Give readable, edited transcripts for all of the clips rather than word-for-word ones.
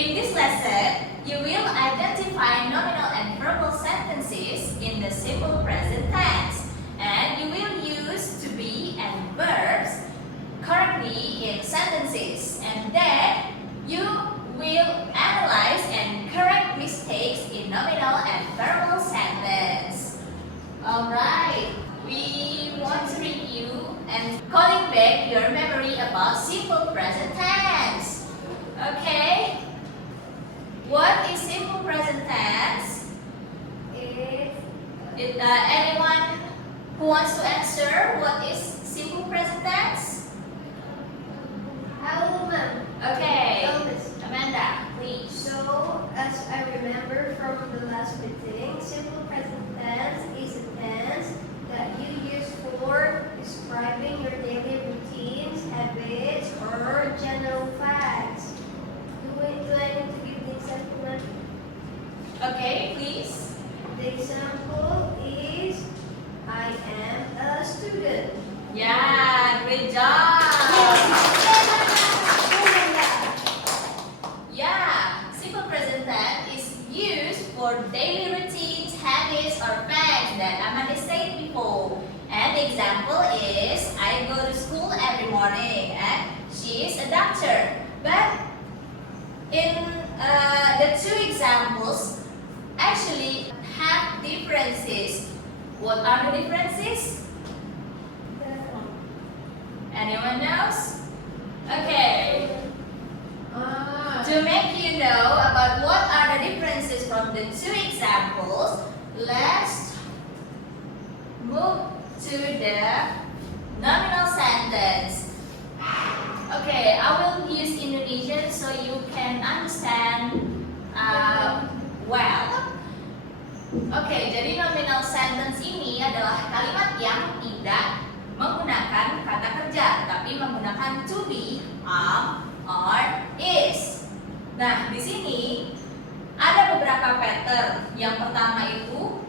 In this lesson, you will identify nominal and verbal sentences in the simple present tense, and you will use to be and verbs correctly in sentences, and then you will analyze and correct mistakes in nominal and verbal sentence. Alright, we want to review and calling back your memory about simple present tense. Okay? What is simple present tense? Anyone who wants to answer what is simple present tense? Okay, Amanda, please. So, as I remember from the last meeting, simple present tense is a tense that you use for describing your daily routines, habits, or general facts. Do I need to give the example? Okay, please. The example is, I am a student. Yeah, great job. Yeah, simple present tense is used for daily routines, habits, or facts that Amanda said before. And the example is, I go to school every morning, and she is a doctor. But in the two examples actually have differences. What are the differences? Anyone knows? Okay. To make you know about what are the differences from the two examples, let's move to the nominal sentence. Okay, I will use Indonesian so you can understand well. Oke, jadi nominal sentence ini adalah kalimat yang tidak menggunakan kata kerja, tapi menggunakan to be, am, or is. Nah, di sini ada beberapa pattern. Yang pertama itu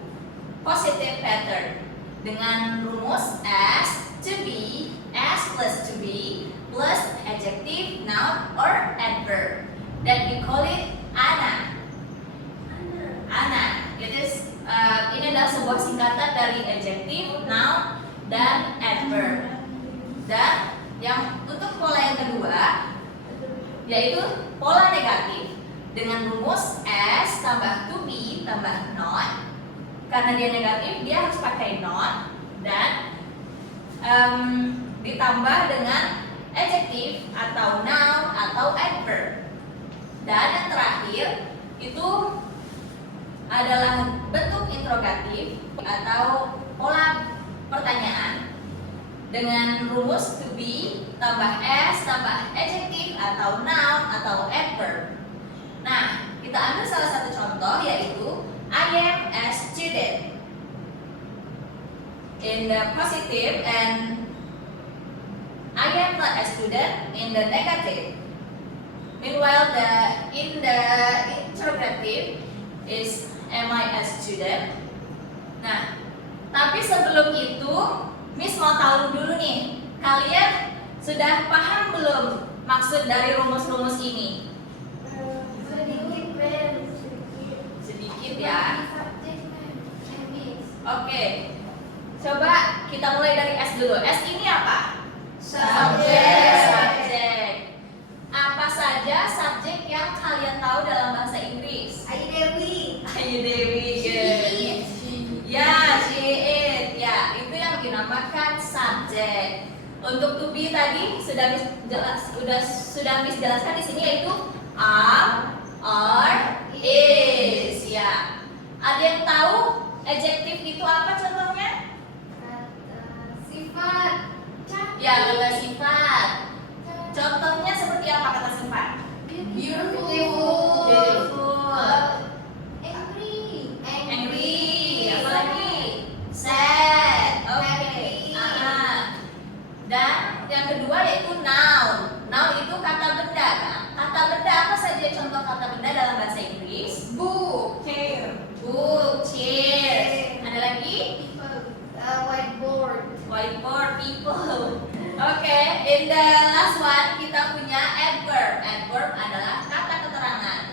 positive pattern dengan rumus as, to be, as plus to be, plus adjective, noun, or adverb. That we call it ana. Ana. Ini adalah sebuah singkatan dari adjective, noun, dan adverb. Dan yang untuk pola yang kedua yaitu pola negatif dengan rumus as tambah to be tambah not. Karena dia negatif, dia harus pakai not dan ditambah dengan adjective atau noun atau adverb. Dan yang terakhir itu adalah bentuk interrogatif atau pola pertanyaan dengan rumus to be tambah s tambah adjective atau noun atau adverb. Nah, kita ambil salah satu contoh yaitu I am a student in the positive and I am not a student in the negative. Meanwhile, in the interrogative is am I a student? Nah, tapi sebelum itu, Miss mau tahu dulu nih, kalian sudah paham belum maksud dari rumus-rumus ini? Sedikit ya. Oke, coba kita mulai dari S dulu. S ini apa? Subjek. Apa saja subjek yang kalian tahu dalam bahasa Inggris? Ayu Dewi, good. Ya, she it. Ya, itu yang dinamakan subjek. Untuk to be tadi sudah Miss jelaskan di sini yaitu am, are, is. Ya. Ada yang tahu adjective itu apa contohnya? Sifat. Ya, kata sifat. Contohnya seperti apa kata sifat? Beautiful. Angry, apa lagi? Sad, oke. Dan yang kedua yaitu noun. Noun itu kata benda kan? Kata benda apa saja contoh kata benda dalam bahasa Inggris? Book. Chair. Book, chair. Ada lagi? Whiteboard. Whiteboard, people. Oke, in the last one kita punya adverb. Adverb adalah kata keterangan.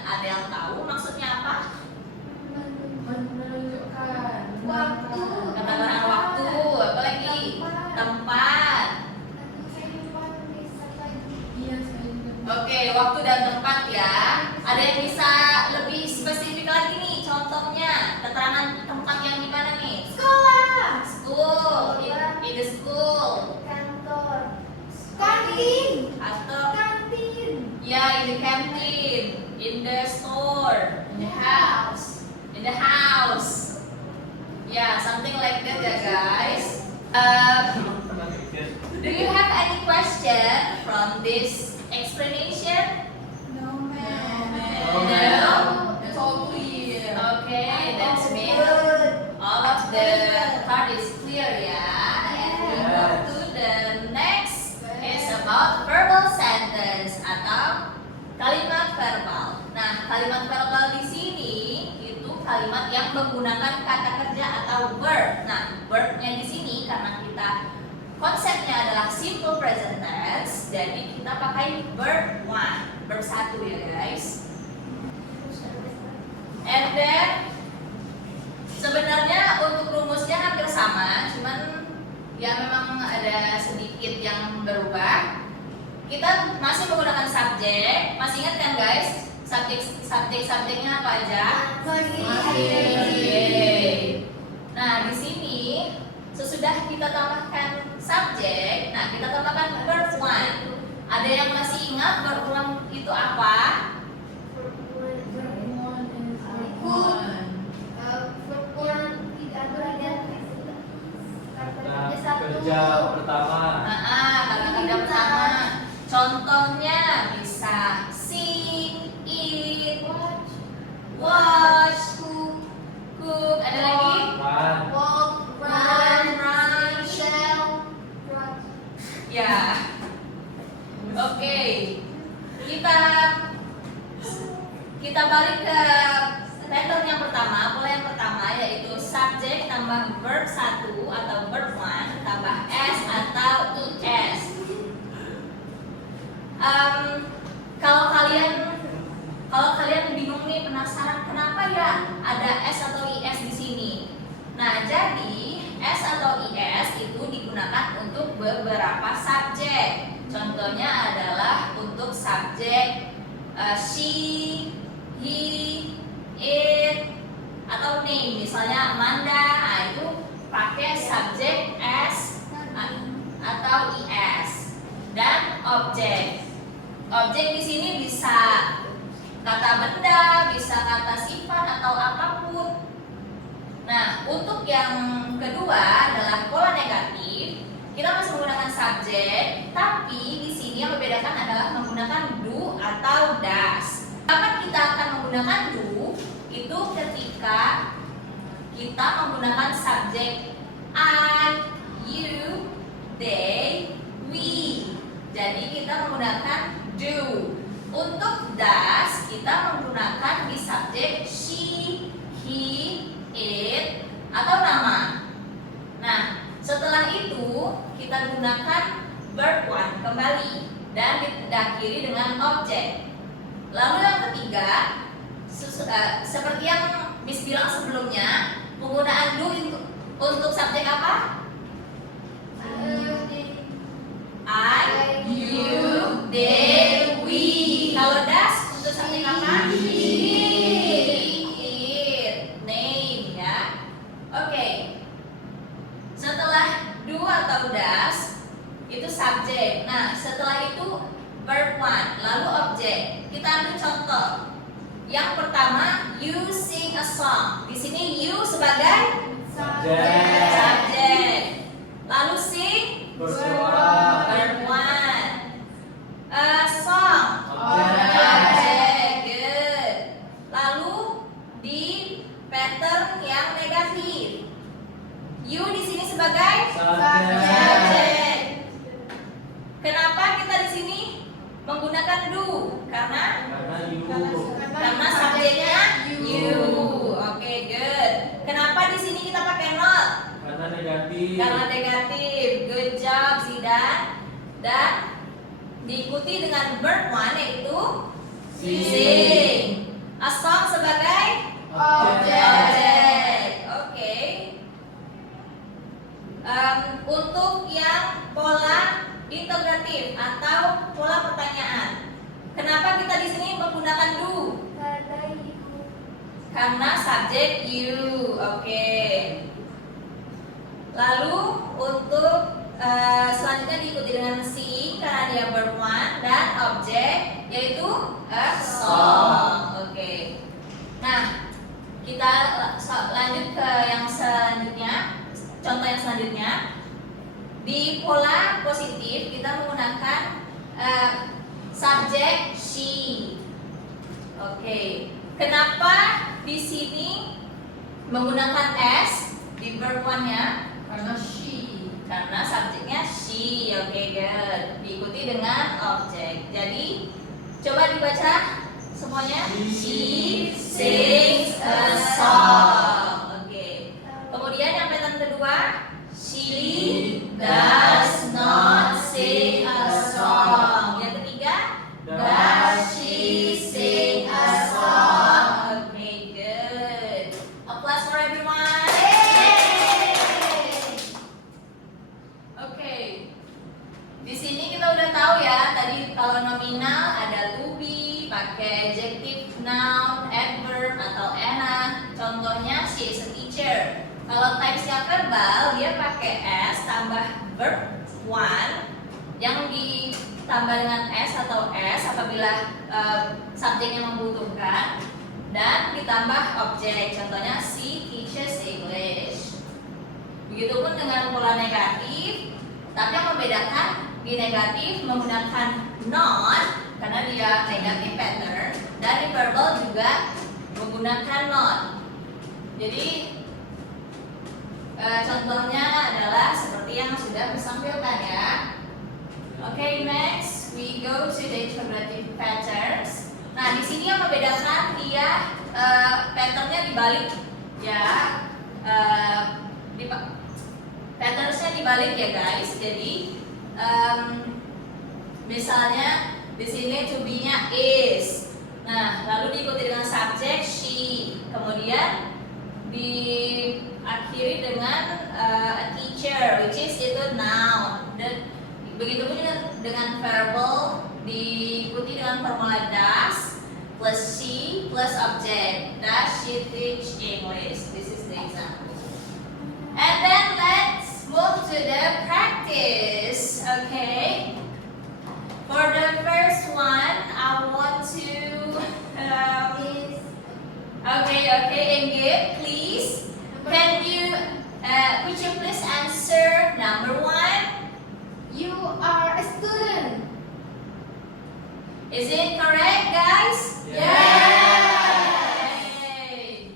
Oke, waktu dan tempat ya. Ada yang bisa lebih spesifik lagi nih contohnya. Keterangan tempat yang di mana nih? Sekolah. School, in the school. Kantor. Kantin. Atau Kantin. ya, in the canteen, in the store, The house. in the house. Ya, something like that ya guys. Do you have any question from this explanation? No, No. It's all clear. Okay, that's mean all of the part is clear ya. And we go to the next is about verbal sentence atau kalimat verbal. Nah, kalimat verbal di sini itu kalimat yang menggunakan kata kerja atau verb. Nah, verbnya di sini karena kita konsepnya adalah simple present tense, jadi kita pakai verb one, verb satu ya guys. And then sebenarnya untuk rumusnya hampir sama, cuman ya memang ada sedikit yang berubah. Kita masih menggunakan subjek. Masih ingat kan guys? Subjeknya apa aja? Oke. Nah, di sini sesudah kita tambahkan subjek, nah kita tambahkan verb one. Ada yang masih ingat verb one itu apa? Kerja pertama. Kata kerja pertama. Contohnya bisa sing, eat, watch, cook. Ada lagi? Run. Run. Ya. Oke. Kita balik ke pattern yang pertama, pola yang pertama yaitu subjek tambah verb 1 atau verb 1 tambah s atau es. Kalau kalian bingung nih, penasaran kenapa ya ada s atau is di sini. Nah, jadi s atau is itu digunakan untuk beberapa subjek. Contohnya adalah untuk subjek she, he, it, atau name. Misalnya Amanda, nah itu pakai subjek s atau is. Dan objek. Objek di sini bisa kata benda, bisa kata sifat atau apapun. Nah, untuk yang kedua adalah pola negatif. Kita masih menggunakan subjek, tapi di sini yang membedakan adalah menggunakan do atau does. Kapan kita akan menggunakan do? Itu ketika kita menggunakan subjek I, you, they, we. Jadi kita menggunakan do. Untuk does kita menggunakan di subjek she, he, it, atau nama. Nah, setelah itu kita gunakan verb one kembali dan diakhiri dengan objek. Lalu yang ketiga, seperti yang Miss bilang sebelumnya, penggunaan do untuk subjek apa? I, you, they, we. Kalau does untuk subjek apa? It, name ya. Oke. Setelah do atau does itu subjek. Nah, setelah itu verb one, lalu objek. Kita ambil contoh. Yang pertama, you sing a song. Di sini you sebagai subjek. Lalu sing Bersuara. verb one. Song Objek. objek. Good. Lalu di pattern yang negatif. You di sini sebagai subjek. Kenapa kita di sini menggunakan do? Karena subjeknya you. Oke, good. Kenapa di sini kita pakai not? Karena negatif. Karena negatif. Good job, Zidan. Dan diikuti dengan verb one yaitu sing. A song sebagai objek. Oke. Untuk yang pola interrogatif atau pola pertanyaan. Kenapa kita di sini menggunakan do? Karena subjek you. Oke. Lalu untuk selanjutnya diikuti dengan sing karena dia verb one dan objek yaitu a song. Oke. Nah, kita lanjut ke yang selanjutnya. Contoh yang selanjutnya di pola positif kita menggunakan subjek she. Oke. Kenapa di sini menggunakan s di verb one-nya? Karena she. Karena subjeknya she. Oke, good. Diikuti dengan objek. Jadi coba dibaca semuanya. She sings a song. Oke. Kemudian yang pattern kedua, she does not sing a song. Yang ketiga, does she sing a song? Okay, good. Applause for everyone. Oke. Di sini kita udah tahu ya, tadi kalau nominal ada to be, pakai adjective, noun, adverb atau ena. Contohnya she is a teacher. Kalau typesnya verbal, dia pakai s tambah verb one yang ditambah dengan s atau s apabila subjeknya membutuhkan dan ditambah objek. Contohnya she teaches English. Begitupun dengan pola negatif, tapi yang membedakan di negatif menggunakan not karena dia negatif pattern dan di verbal juga menggunakan not. Jadi contohnya adalah seperti yang sudah disampaikan ya. Oke, next we go to the interpretive patterns. Nah, di sini yang membedakan dia patternnya dibalik ya. Patternsnya dibalik ya guys. Jadi misalnya di sini to be-nya is. Nah, lalu diikuti dengan subjek she. Kemudian diakhiri dengan a teacher, which is itu noun. Dan begitu pun dengan verbal diikuti dengan formula does plus she plus object. Does she teach English? This is the example. And then let's move to the practice. Okay. For the first one, I want to okay, Ingrid, please. Can you could you please answer number one? You are a student. Is it correct, guys? Yeah. Yay!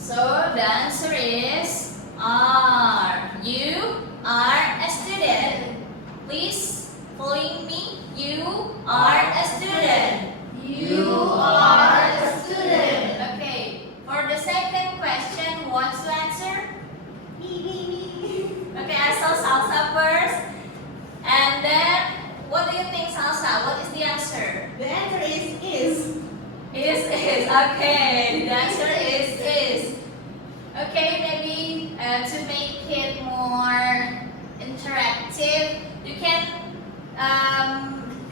So the answer is are. You are a student. Please following me. You are a student. You are a student. Okay. For the second question, who wants to answer? Okay, I saw Salsa first. And then, what do you think, Salsa? What is the answer? The answer is. Is. Okay, the answer is. Okay, maybe to make it more interactive, you can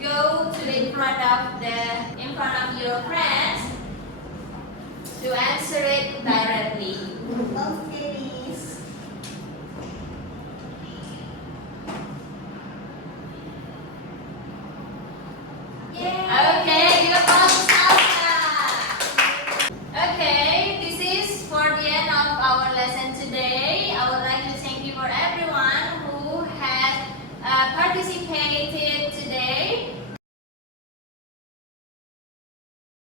go to the in front of your friends to answer it directly. Okay, miss.